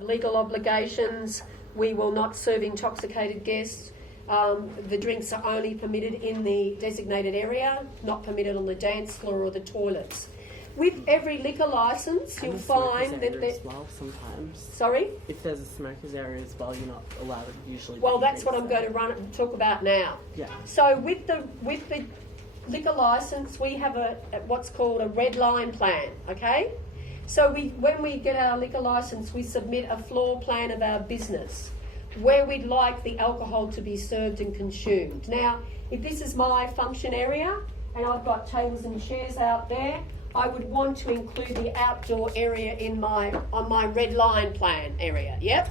Legal obligations, we will not serve intoxicated guests. The drinks are only permitted in the designated area, not permitted on the dance floor or the toilets. With every liquor licence, you'll find that as well sometimes. Sorry? If there's a smokers area as well, you're not allowed to usually. Well, that's what I'm going to talk about now. Yeah. So with the liquor licence, we have what's called a red line plan. Okay. So when we get our liquor licence, we submit a floor plan of our business, where we'd like the alcohol to be served and consumed. Now, if this is my function area and I've got tables and chairs out there, I would want to include the outdoor area on my red line plan area. Yep.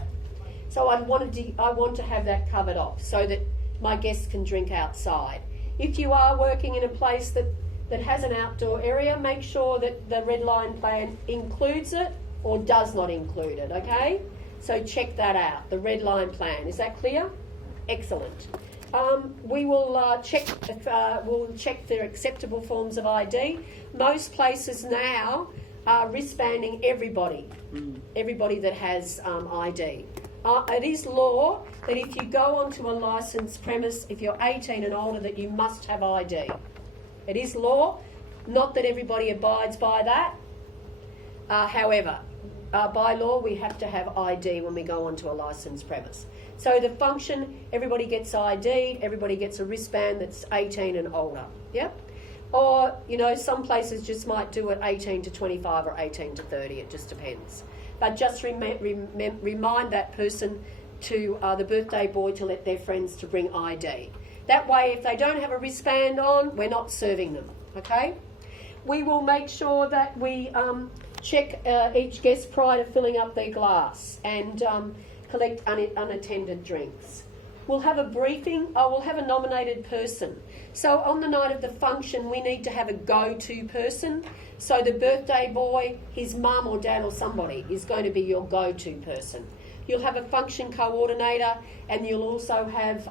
So I want to have that covered off so that my guests can drink outside. If you are working in a place that has an outdoor area, make sure that the red line plan includes it or does not include it, okay? So check that out, the red line plan. Is that clear? Excellent. We will check for acceptable forms of ID. Most places now are wristbanding everybody that has ID. It is law that if you go onto a licensed premise, if you're 18 and older, that you must have ID. It is law, not that everybody abides by that. However, by law, we have to have ID when we go onto a licensed premise. So the function, everybody gets ID, everybody gets a wristband that's 18 and older. Yeah? Or, some places just might do it 18 to 25 or 18 to 30. It just depends. But just remind that person to the birthday boy to let their friends to bring ID. That way, if they don't have a wristband on, we're not serving them, okay? We will make sure that we check each guest prior to filling up their glass and collect unattended drinks. We'll have a briefing. We'll have a nominated person. So on the night of the function, we need to have a go-to person. So the birthday boy, his mum or dad or somebody is going to be your go-to person. You'll have a function coordinator, and you'll also have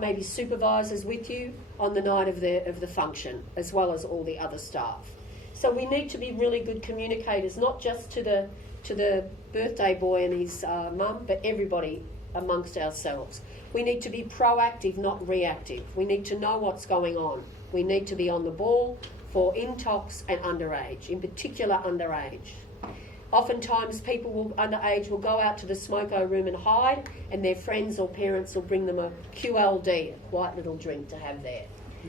maybe supervisors with you on the night of the function, as well as all the other staff. So we need to be really good communicators, not just to the birthday boy and his mum, but everybody amongst ourselves. We need to be proactive, not reactive. We need to know what's going on. We need to be on the ball for intox and underage, in particular underage. Oftentimes people underage will go out to the smoko room and hide, and their friends or parents will bring them a QLD, a quiet little drink to have there.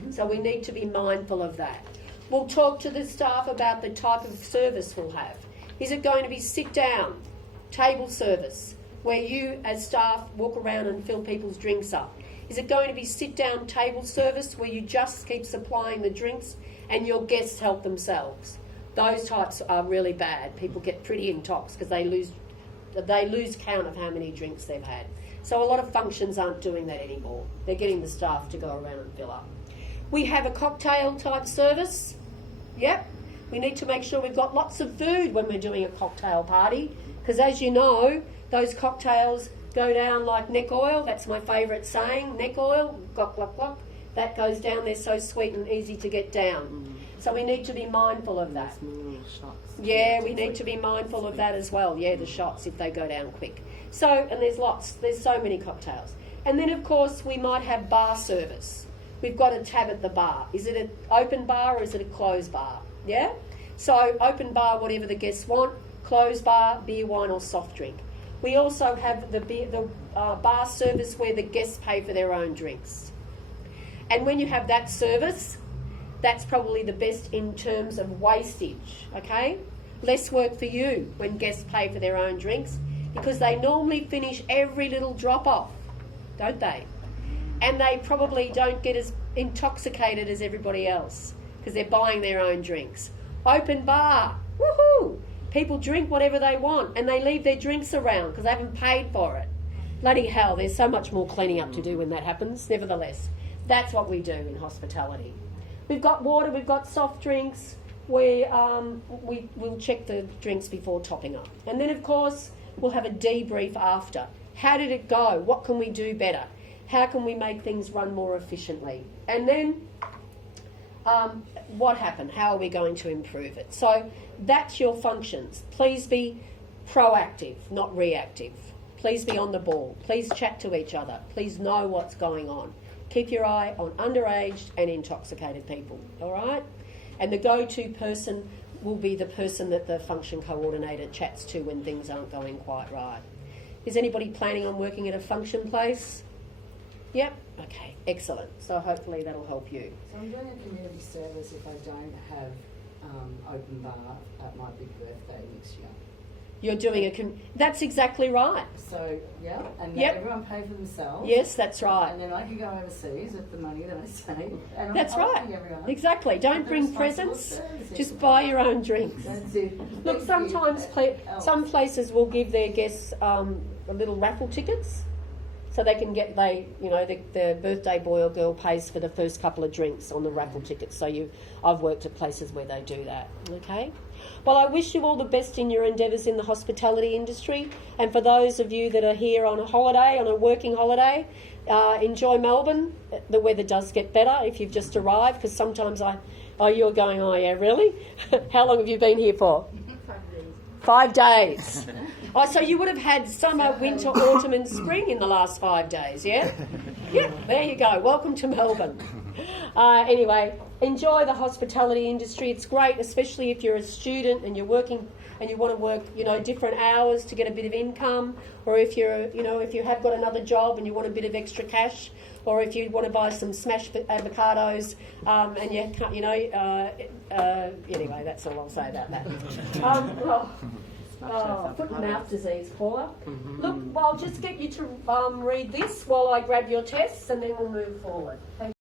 So we need to be mindful of that. We'll talk to the staff about the type of service we'll have. Is it going to be sit down, table service, where you as staff walk around and fill people's drinks up? Is it going to be sit down table service where you just keep supplying the drinks and your guests help themselves? Those types are really bad. People get pretty intox because they lose count of how many drinks they've had. So a lot of functions aren't doing that anymore. They're getting the staff to go around and fill up. We have a cocktail type service. Yep. We need to make sure we've got lots of food when we're doing a cocktail party, because as you know, those cocktails go down like neck oil. That's my favourite saying, neck oil, glop, glop, glop. That goes down there so sweet and easy to get down. So we need to be mindful of that. Yeah, we need to be mindful of that as well. Yeah, the shots if they go down quick. So, and there's so many cocktails. And then of course we might have bar service. We've got a tab at the bar. Is it an open bar or is it a closed bar? Yeah? So open bar, whatever the guests want. Closed bar, beer, wine or soft drink. We also have the bar service where the guests pay for their own drinks. And when you have that service, that's probably the best in terms of wastage, okay? Less work for you when guests pay for their own drinks, because they normally finish every little drop off, don't they? And they probably don't get as intoxicated as everybody else because they're buying their own drinks. Open bar, woohoo! People drink whatever they want and they leave their drinks around because they haven't paid for it. Bloody hell, there's so much more cleaning up to do when that happens. Nevertheless, that's what we do in hospitality. We've got water, we've got soft drinks. We'll check the drinks before topping up. And then, of course, we'll have a debrief after. How did it go? What can we do better? How can we make things run more efficiently? And then what happened? How are we going to improve it? So that's your functions. Please be proactive, not reactive. Please be on the ball. Please chat to each other. Please know what's going on. Keep your eye on underage and intoxicated people, all right? And the go-to person will be the person that the function coordinator chats to when things aren't going quite right. Is anybody planning on working at a function place? Yep. Okay, excellent. So hopefully that'll help you. So I'm doing a community service if I don't have open bar at my big birthday next year. You're doing that's exactly right. So, yeah, and Yep. everyone pay for themselves. Yes, that's right. And then I can go overseas with the money that I save. And That's I'm right. helping everyone. Exactly. Don't The bring responsible presents. service, Just everyone. buy your own drinks. That's it. Look, Thank you. sometimes That helps. some places will give their guests a little raffle tickets, so they can get the birthday boy or girl pays for the first couple of drinks on the raffle tickets. So I've worked at places where they do that. Okay. Well, I wish you all the best in your endeavours in the hospitality industry, and for those of you that are here on a holiday, on a working holiday, enjoy Melbourne. The weather does get better if you've just arrived, because sometimes you're going, oh yeah, really? How long have you been here for? 5 days. Oh, so you would have had summer, winter, autumn and spring in the last 5 days, yeah? Yeah, there you go. Welcome to Melbourne. Anyway, enjoy the hospitality industry. It's great, especially if you're a student and you're working and you want to work, different hours to get a bit of income, or if if you have got another job and you want a bit of extra cash, or if you want to buy some smashed avocados, and you can't, anyway, that's all I'll say about that. Foot and mouth disease, Paula. Look, I'll just get you to read this while I grab your tests, and then we'll move forward. Thank